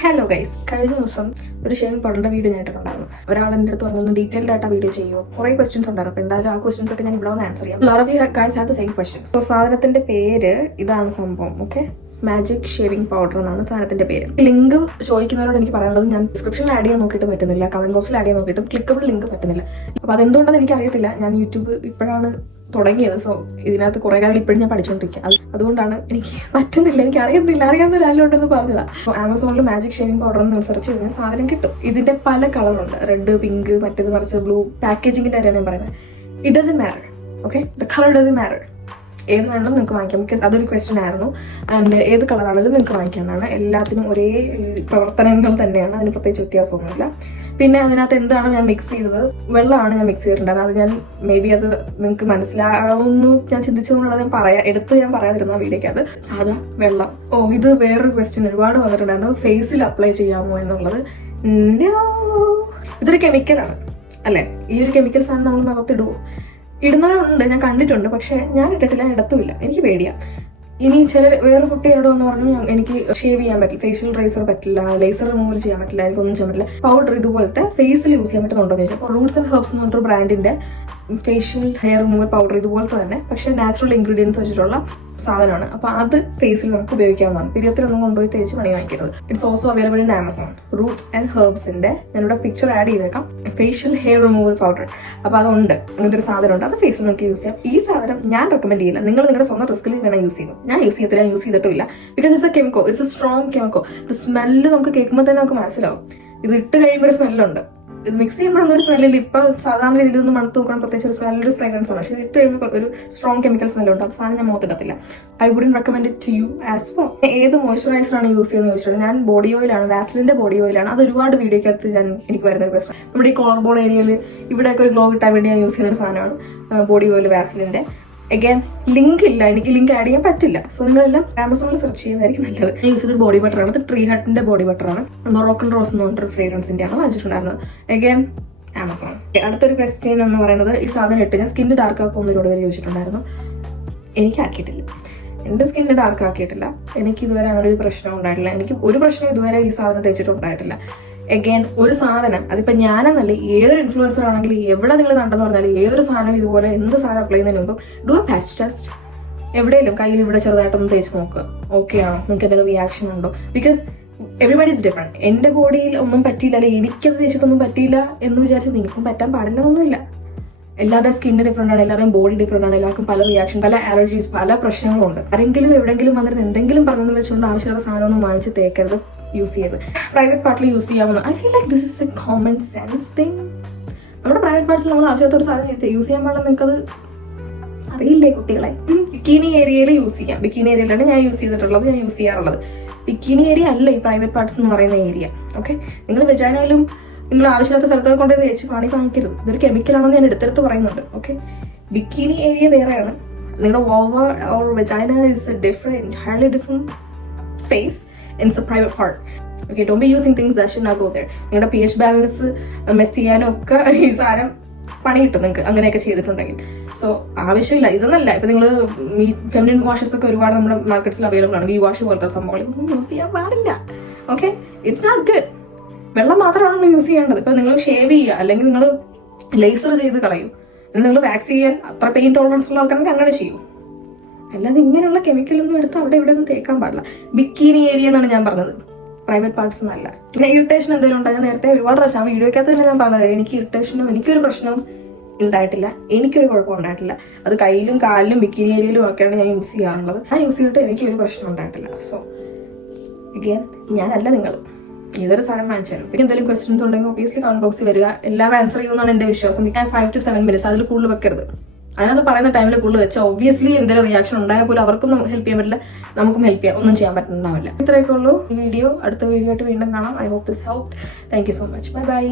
Hello guys, കഴിഞ്ഞ ദിവസം ഒരു ഷേവിംഗ് പൗഡറിന്റെ വീഡിയോ ഞാനിട്ടുണ്ടായിരുന്നു. ഒരാൾ എൻ്റെ അടുത്ത് പറഞ്ഞു ഡീറ്റെയിൽഡ് ആയിട്ട് വീഡിയോ ചെയ്യുമോ. കുറേ ക്വസ്റ്റ്യൻസ് ഉണ്ടായിരുന്നു. അപ്പോൾ എന്തായാലും ആ ക്വസ്റ്റ്യൻസ് ഒക്കെ ഞാൻ ഇവിടെ വന്ന് ആൻസർ ചെയ്യാം. Lot of you guys have the same questions. So സാധനത്തിന്റെ പേര് ഇതാണ് സംഭവം. ഓക്കെ, മാജിക് ഷേവിംഗ് പൗഡർ എന്നാണ് സാധനത്തിന്റെ പേര്. ലിങ്ക് ചോദിക്കുന്നവരോട് എനിക്ക് പറയാനുള്ളത്, ഞാൻ ഡിസ്ക്രിപ്ഷനിൽ ആഡ് ചെയ്യാൻ നോക്കിയിട്ട് പറ്റുന്നില്ല, കമന്റ് ബോക്സിൽ ആഡ് ചെയ്യാൻ നോക്കിയിട്ടും ക്ലിക്കബിൾ ലിങ്ക് പറ്റുന്നില്ല. അപ്പോൾ അതെന്തുകൊണ്ടെന്ന് എനിക്ക് അറിയത്തില്ല. ഞാൻ യൂട്യൂബ് ഇപ്പോഴാണ് തുടങ്ങിയത്. സോ ഇതിനകത്ത് കുറെ കാലം ഇപ്പോഴും ഞാൻ പഠിച്ചുകൊണ്ടിരിക്കുക. അതുകൊണ്ടാണ് എനിക്ക് പറ്റുന്നില്ല, എനിക്ക് അറിയാവുന്ന ഒരാളുണ്ടെന്ന് പറഞ്ഞതാ. ആമസോണിൽ മാജിക് ഷേവിംഗ് പൗഡർ എന്ന് സെർച്ച് കഴിഞ്ഞാൽ സാധനം കിട്ടും. ഇതിന്റെ പല കളറുണ്ട്, റെഡ്, പിങ്ക്, മറ്റേത് മറിച്ച് ബ്ലൂ. പാക്കേജിങ്ങിന്റെ കാര്യമാണ് ഞാൻ പറയുന്നത്. It doesn't matter. Okay, the colour doesn't matter. ഏത് വേണമെങ്കിലും നിങ്ങൾക്ക് വാങ്ങിക്കാം. ബിക്കോസ് അതൊരു ക്വസ്റ്റ്യൻ ആയിരുന്നു. ആൻഡ് ഏത് കളറാണെങ്കിലും നിങ്ങൾക്ക് വാങ്ങിക്കാവുന്നതാണ്. എല്ലാത്തിനും ഒരേ പ്രവർത്തനങ്ങൾ തന്നെയാണ്, അതിന് പ്രത്യേകിച്ച് വ്യത്യാസമൊന്നുമില്ല. പിന്നെ അതിനകത്ത് എന്താണ് ഞാൻ മിക്സ് ചെയ്തത്? വെള്ളമാണ് ഞാൻ മിക്സ് ചെയ്തിട്ടുണ്ടായിരുന്നത്. അത് ഞാൻ മേ ബി അത് നിങ്ങൾക്ക് മനസ്സിലാവുന്നു ഞാൻ ചിന്തിച്ചതുകൊണ്ടുള്ളത് ഞാൻ പറയാതിരുന്ന വീഡിയോക്കകത്ത് സാധാ വെള്ളം. ഇത് വേറൊരു ക്വസ്റ്റ്യൻ ഒരുപാട് വന്നിട്ടുണ്ടായിരുന്നു, ഫേസിൽ അപ്ലൈ ചെയ്യാമോ എന്നുള്ളത്. ഇതൊരു കെമിക്കലാണ് അല്ലേ? ഈ ഒരു കെമിക്കൽ സാധനം നമ്മൾ മുഖത്തിടുമോ? ഇടുന്നവരുണ്ട്, ഞാൻ കണ്ടിട്ടുണ്ട്. പക്ഷെ ഞാൻ ഇട്ടിട്ടില്ല, ഇടത്തുമില്ല. എനിക്ക് പേടിയാ. ഇനി വേറെ കുട്ടി എന്നോട് വന്ന് പറഞ്ഞു എനിക്ക് ഷേവ് ചെയ്യാൻ പറ്റില്ല, ഫേഷ്യൽ റേസർ പറ്റില്ല, ലേസർ റിമൂവൽ ചെയ്യാൻ പറ്റില്ല, എനിക്കൊന്നും ചെയ്യാൻ പറ്റില്ല. പൗഡർ ഇതുപോലത്തെ ഫേസിൽ യൂസ് ചെയ്യാൻ പറ്റുന്നുണ്ടോ എന്ന് ചോദിച്ചാൽ, അപ്പോൾ റൂട്ട്സ് ആൻഡ് ഹെർബ്സ് എന്ന് പറഞ്ഞൊരു ബ്രാൻഡിന്റെ ഫേഷ്യൽ ഹെയർ റിമൂവൽ പൗഡർ ഇതുപോലത്തെ തന്നെ, പക്ഷെ നാച്ചുറൽ ഇൻഗ്രീഡിയൻസ് വെച്ചിട്ടുള്ള സാധനമാണ്. അപ്പോൾ അത് ഫേസിൽ നമുക്ക് ഉപയോഗിക്കാവുന്നതാണ്. പിരിയത്തിലൊന്നും കൊണ്ടുപോയി തേച്ച് പണി വാങ്ങിക്കരുത്. It's also available in Amazon. Roots and ഹെർബ്സിന്റെ ഞാനിവിടെ പിക്ചർ ആഡ് ചെയ്തേക്കാം, ഫേഷ്യൽ ഹെയർ റിമൂവൽ പൗഡർ. അപ്പോൾ അതുണ്ട്, അങ്ങനത്തെ ഒരു സാധനമുണ്ട്. അത് ഫേസിൽ നമുക്ക് യൂസ് ചെയ്യാം. ഈ സാധനം ഞാൻ റെക്കമെൻഡ് ചെയ്യില്ല. നിങ്ങൾ നിങ്ങളുടെ സ്വന്തം റിസ്കിൽ വേണം യൂസ് ചെയ്യുന്നത്. ഞാൻ യൂസ് ചെയ്തിട്ടില്ല, ഞാൻ യൂസ് ചെയ്തിട്ടില്ല. Because it's a chemical, it's a strong chemical. ഇത് സ്മെല്ല് നമുക്ക് കേൾക്കുമ്പോൾ തന്നെ നമുക്ക് മനസ്സിലാവും. ഇത് ഇട്ട് കഴിയുമ്പോൾ ഒരു സ്മെല്ലുണ്ട്. ഇത് മിക്സ് ചെയ്യുമ്പോഴൊന്നും ഒരു സ്മെല്ലില്ല. ഇപ്പൊ സാധാരണ രീതിയിൽ ഒന്ന് മണത്ത് നോക്കണം, പ്രത്യേകിച്ച് ഒരു സ്മെല്ലൊരു ഫ്രേഗ്രൻസ് ആണ്. പക്ഷെ ഇത് ഇട്ട് കഴിയുമ്പോൾ ഒരു സ്ട്രോങ് കെമിക്കൽ സ്മെല്ലുണ്ട്. അത് സാധനം ഞാൻ മുഖത്തിടത്തില്ല. I wouldn't recommend it to you as well. ഏത് മോയ്സ്ചറൈസറാണ് യൂസ് ചെയ്യുന്നത് ചോദിച്ചിട്ടുണ്ട്. ഞാൻ ബോഡി ഓയിലാണ്, വാസ്ലിന്റെ ബോഡി ഓയിലാണ്. അത് ഒരുപാട് വീഡിയോക്കകത്ത് എനിക്ക് വരുന്ന ഒരു പ്രശ്നം. നമ്മുടെ ഈ കോളർ ബോൺ ഏരിയയിൽ ഇവിടെയൊക്കെ ഒരു ഗ്ലോ കിട്ടാൻ വേണ്ടി ഞാൻ യൂസ് ചെയ്യുന്ന ഒരു സാധനമാണ് ബോഡി ഓയിൽ വാസ്ലിന്റെ. അഗൈൻ ലിങ്ക് ഇല്ല, എനിക്ക് ലിങ്ക് ആഡ് ചെയ്യാൻ പറ്റില്ല. സോ നിങ്ങളെല്ലാം ആമസോണിൽ സെർച്ച് ചെയ്യുന്നതായിരിക്കും നല്ലത്. ഞാൻ യൂസ് ചെയ്തൊരു ബോഡി ബട്ടറാണ്, ഇത് ട്രീ ഹട്ടിന്റെ ബോഡി ബട്ടറാണ്. മൊറോക്കൻ റോസ് എന്ന് പറഞ്ഞൊരു ഫ്രേഗ്രൻസിന്റെ ആണ് വാങ്ങിച്ചിട്ടുണ്ടായിരുന്നത്. Again Amazon. അടുത്തൊരു ക്വസ്റ്റ്യൻ എന്ന് പറയുന്നത്, ഈ സാധനം ഇട്ട് ഞാൻ സ്കിന്ന് ഡാർക്ക് ആക്കുമെന്ന് ഒരുപാട് പേര് ചോദിച്ചിട്ടുണ്ടായിരുന്നു. എനിക്ക് ആക്കിയിട്ടില്ല, എന്റെ സ്കിന്ന് ഡാർക്ക് ആക്കിയിട്ടില്ല. എനിക്ക് ഇതുവരെ അങ്ങനെ ഒരു പ്രശ്നം ഉണ്ടായിട്ടില്ല. എനിക്ക് ഒരു പ്രശ്നം ഇതുവരെ ഈ സാധനം തേച്ചിട്ടുണ്ടായിട്ടില്ല. അഗൈൻ ഒരു സാധനം, അതിപ്പോൾ ഞാനെന്നല്ല, ഏതൊരു ഇൻഫ്ലുവൻസർ ആണെങ്കിലും എവിടെ നിങ്ങൾ കണ്ടെന്ന് പറഞ്ഞാൽ ഏതൊരു സാധനം ഇതുപോലെ എന്ത് സാധനം അപ്ലൈ ചെയ്യുന്നതിന് മുമ്പ് ഡു എ പാച്ച് ടെസ്റ്റ്. എവിടെയെങ്കിലും കയ്യിൽ ഇവിടെ ചെറുതായിട്ടൊന്ന് തേച്ച് നോക്കുക, ഓക്കെ ആണോ, നിങ്ങൾക്ക് എന്തെങ്കിലും റിയാക്ഷൻ ഉണ്ടോ? Because everybody is different. എൻ്റെ ബോഡിയിൽ ഒന്നും പറ്റിയില്ല, അല്ലെങ്കിൽ എനിക്കത് തേച്ചിട്ടൊന്നും പറ്റിയില്ല എന്ന് വിചാരിച്ച് നിങ്ങൾക്കും പറ്റാൻ പാടില്ല ഒന്നുമില്ല. എല്ലാവരുടെ സ്കിന്ന് ഡിഫറെന്റ് ആണ്, എല്ലാവരുടെയും ബോഡി ഡിഫറെന്റ് ആണ്, എല്ലാവർക്കും പല റിയാക്ഷൻ, പല അലർജീസ്, പല പ്രശ്നങ്ങളുണ്ട്. ആരെങ്കിലും എവിടെയെങ്കിലും വന്നിട്ട് എന്തെങ്കിലും പറഞ്ഞെന്ന് വെച്ചുകൊണ്ട് ആവശ്യമുള്ള സാധനമൊന്നും വാങ്ങിച്ച് തേക്കരുത്, യൂസ് ചെയ്ത് പ്രൈവറ്റ് പാർട്ടിൽ യൂസ് ചെയ്യാമെന്ന്. I feel like this is A common sense thing. നമ്മുടെ പ്രൈവറ്റ് പാർട്സിൽ നമ്മൾ ആവശ്യമായിട്ട് ഒരു സാധനം യൂസ് ചെയ്യാൻ പാടില്ല. നിങ്ങൾക്കത് അറിയില്ലേ കുട്ടികളെ? ബിക്കിനി ഏരിയയിൽ യൂസ് ചെയ്യാം. ബിക്കിനി ഏരിയയിലാണ് ഞാൻ യൂസ് ചെയ്തിട്ടുള്ളത്, ഞാൻ യൂസ് ചെയ്യാറുള്ളത്. ബിക്കിനി ഏരിയ അല്ല ഈ പ്രൈവറ്റ് പാർട്സ് എന്ന് പറയുന്ന ഏരിയ. ഓക്കെ, നിങ്ങൾ വെജാനായാലും നിങ്ങൾ ആവശ്യമില്ലാത്ത സ്ഥലത്തൊക്കെ കൊണ്ട് തേച്ച് പണി വാങ്ങിക്കരുത്. ഇതൊരു കെമിക്കലാണെന്ന് ഞാൻ എടുത്തെടുത്ത് പറയുന്നുണ്ട്. ഓക്കെ, ബിക്കിനി ഏരിയ വേറെയാണ്. നിങ്ങളുടെ vulva or vagina is a different, highly different space. It's a private part. Okay, don't be using things that should not go there. നിങ്ങളുടെ pH ബാലൻസ് മെസ് ചെയ്യാനും ഒക്കെ ഈ സാധനം പണി കിട്ടും നിങ്ങൾക്ക് അങ്ങനെയൊക്കെ ചെയ്തിട്ടുണ്ടെങ്കിൽ. സോ ആവശ്യമില്ല. ഇതൊന്നല്ല, ഇപ്പൊ നിങ്ങൾ ഈ ഫെമിനിൻ വാഷസ് ഒക്കെ ഒരുപാട് നമ്മുടെ മാർക്കറ്റ്സിൽ അവൈലബിൾ ആണ്. ഈ വാഷ് പോലത്തെ സംഭവങ്ങൾ യൂസ് ചെയ്യാൻ പാടില്ല. Okay, it's not good. വെള്ളം മാത്രമാണ് നമ്മൾ യൂസ് ചെയ്യേണ്ടത്. ഇപ്പൊ നിങ്ങൾ ഷേവ് ചെയ്യുക, അല്ലെങ്കിൽ നിങ്ങൾ ലേസർ ചെയ്ത് കളയൂ, നിങ്ങൾ വാക്സ് ചെയ്യാൻ അത്ര പെയിൻ ടോളറൻസ് ഉള്ള ആൾക്കാർക്ക് അങ്ങനെ ചെയ്യൂ. അല്ലാതെ ഇങ്ങനെയുള്ള കെമിക്കലൊന്നും എടുത്ത് അവിടെ ഇവിടെ ഒന്നും തേക്കാൻ പാടില്ല. ബിക്കിനി ഏരിയ എന്നാണ് ഞാൻ പറഞ്ഞത്, പ്രൈവറ്റ് പാർട്സ് എന്നല്ല. പിന്നെ ഇറിറ്റേഷൻ എന്തെങ്കിലും ഉണ്ടായി, ഞാൻ നേരത്തെ ഒരുപാട് പ്രാവശ്യം ആ വീഡിയോക്കകത്ത് തന്നെ ഞാൻ പറഞ്ഞത്, എനിക്ക് ഇറിറ്റേഷനും എനിക്കൊരു പ്രശ്നവും ഉണ്ടായിട്ടില്ല, എനിക്കൊരു കുഴപ്പം ഉണ്ടായിട്ടില്ല. അത് കയ്യിലും കാലിലും ബിക്കിനി ഏരിയയിലും ഒക്കെയാണ് ഞാൻ യൂസ് ചെയ്യാറുള്ളത്. ഞാൻ യൂസ് ചെയ്തിട്ട് എനിക്കൊരു പ്രശ്നം ഉണ്ടായിട്ടില്ല. സോ അഗൈൻ ഞാനല്ല നിങ്ങൾ ഏതൊരു സാധനം വാങ്ങിച്ചാലും. പിന്നെ എന്തെങ്കിലും ക്വസ്റ്റ്യൻസ് ഉണ്ടെങ്കിൽ ഒബിയസ്ലി കമന്റ് ബോക്സിൽ വരിക, എല്ലാം ആൻസർ ചെയ്യുമെന്നാണ് എൻ്റെ വിശ്വാസം. 5 to 7 minutes അതിൽ കൂടുതൽ വെക്കരുത്. അതിനകത്ത് പറയുന്ന ടൈമിൽ കൂടുതൽ വെച്ചാൽ ഒബ്വിയസ്ലി എന്തെങ്കിലും റിയാക്ഷൻ ഉണ്ടായാൽ പോലും അവർക്കും ഹെൽപ്പ് ചെയ്യാൻ പറ്റില്ല, നമുക്കും ഹെൽപ്പ് ചെയ്യാം, ഒന്നും ചെയ്യാൻ പറ്റുന്നുണ്ടാവില്ല. ഇത്രയൊക്കെ ഉള്ളൂ ഈ വീഡിയോ. അടുത്ത വീഡിയോ ആയിട്ട് വീണ്ടും കാണാം. I hope this helped. Thank you so much. Bye by.